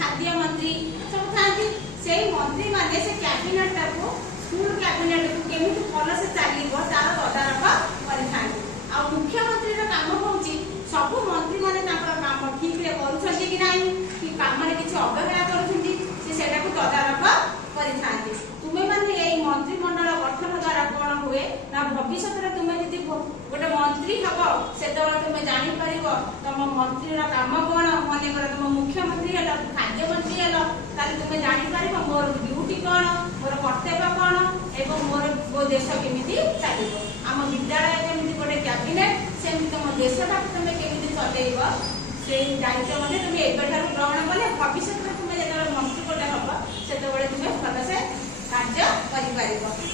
खाद्य मंत्री सब था से मंत्री माने से कैबिनेट को स्कूल कैबिनेट को केमिति भल से चलिबो तार तदारक करिथांती। आ मुख्यमंत्री काम हूँ सब मंत्री मैंने काम ठीक रे करुँच कि ना कि काम किसी अवहेला कर तदारक करिथांती। तुमे माने यही मंत्रिमंडल गठन द्वारा कौन हुए ना भविष्य में तुम्हें यदि गोटे मंत्री हम से तुम्हें जापर तुम मंत्री काम कौन मन कर तुम मुख्यमंत्री है खाद्य मंत्री है तुम्हें जापर मोर ड्यूटी कौन मोर कर्तव्य कौन एवं मोर देश केमी चलो आम विद्यालय केमी गोटे कैबिनेट सेमती तुम देशटा तुम्हें केमी चलेब से दायित्व तुम्हें एवं ग्रहण कले भविष्य में तुम्हें जो मंत्री गोटे हम से तुम्हें भलसे कार्य कर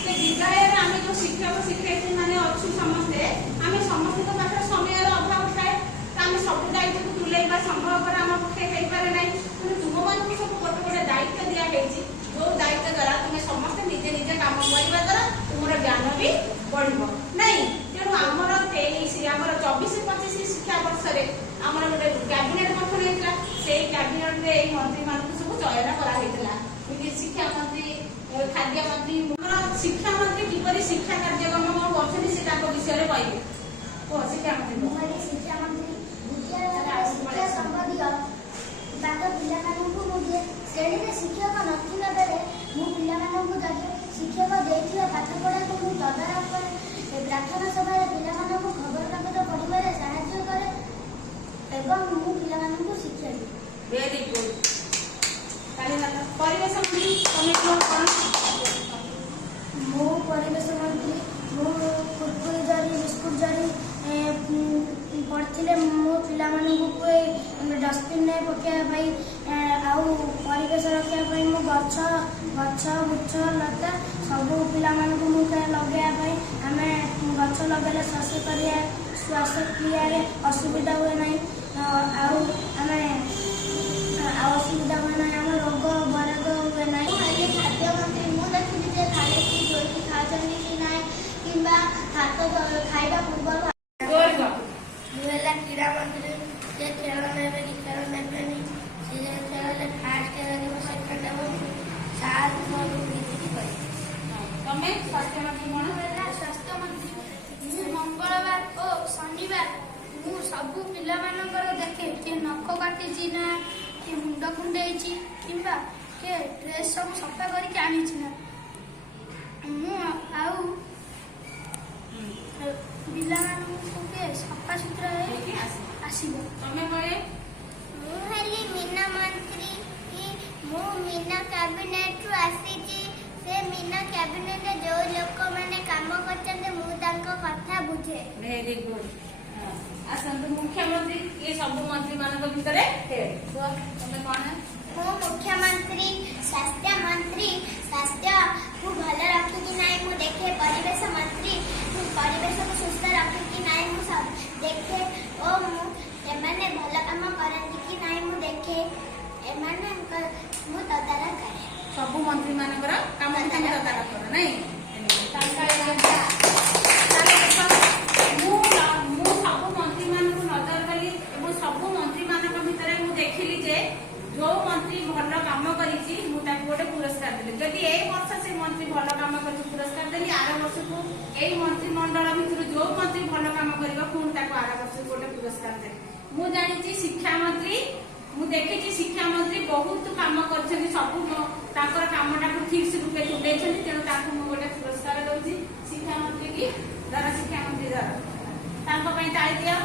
विद्यालय आम जो शिक्षक शिक्षयित्री मैंने अच्छु समस्ते आम समस्त पाखे समय अभाव थाए आम सब दायित्व को तुलेवा संभव आम पक्षे हो पारे ना तेणु तुम मानक सब गोटे गोटे दायित्व दिखाई जो दायित्व द्वारा तुम्हें समस्त निजे निजे कम करने द्वारा तुम ज्ञान भी बढ़ नहीं तेणु आमर 24-25 शिक्षा वर्ष आमर गोटे कैबिनेट गठन होता से कैबिनेट मंत्री मान सब चयन कराइला शिक्षा मंत्री खाद्य मंत्री शिक्षा मंत्री किपरि शिक्षा कार्यक्रम करछन से ताको विषय रे कहबे ओ शिक्षा मंत्री शिक्षा मंत्री विद्यालय शिक्षा संबंधी ताको पिला मानकु मुझे श्रेणी रे शिक्षक नथिला बेले मु पिला मानकु जदि शिक्षक देथिला पाठ पढ़ा को मु तदारक करे प्रार्थना सभा रे पिला मानकु खबर कागज पढ़िबारे सहायता करे एवं मु पिला मानकु शिक्षा दे। वेरी गुड परिवेश मंत्री तुम्हें कौन मो परिवेश मंत्री मो कुरकुरी जरी बिस्कुट जरी पड़े मो पिला डस्टबिन नहीं पकड़ा आउ परिवेश रखापी मो गछ गछ गुच्छ लता सब पिला लगे आम गछ लगे श्वासक्रिय असुविधा हुए ना असुविधा हुए ना आम रोग बराग हुए ना। खाद्य मंत्री मुझे देखी खाली धोई खाते कि ना कि हाथ खाଇବା पूर्व क्रीड़ा मंत्री से खेल ने कि खेल ने खेल फास्ट सेकेंड सात स्वास्थ्य मंत्री कौन स्वास्थ्य मंत्री मंगलवार और शनिवार मु सब पिला देखे किए नख काटी ना कि मुंड कुंडे कि ड्रेस सब सफा करके आनी पिला सफा सुतरा मीना मंत्री मीना कैबिनेट आसी मीना कैबिनेट जो लोक मैंने काम कथा बुझे। वेरी गुड आसंतु मुख्यमंत्री ये सब मंत्री मान भितर तुम्हें कौन मो मुख्यमंत्री स्वास्थ्य मंत्री स्वास्थ्य को भल रखी ना मु देखे परिवेश मंत्री परिवेश को सुस्थ रखी कि ना मु सब देखे और एमाने भल काम करती कि ना मु देखे एमाने मु तदारक करे सब मंत्री मानकर काम तदारक कर नहीं जो मंत्री भल काम गोटे पुरस्कार देली जदि ए वर्ष से मंत्री भल काम कर पुरस्कार देली आर वर्ष को यही मंत्रिमंडल भितर जो मंत्री भल काम कर पुणी आर वर्ष गोटे पुरस्कार देली मु जानी शिक्षा मंत्री मु देखी शिक्षा मंत्री बहुत काम कर सब कामटा को ठीक से रूपे तुले तेणु गोटे पुरस्कार दूसरी शिक्षा मंत्री की द्वारा शिक्षा मंत्री द्वारा ताली दिया।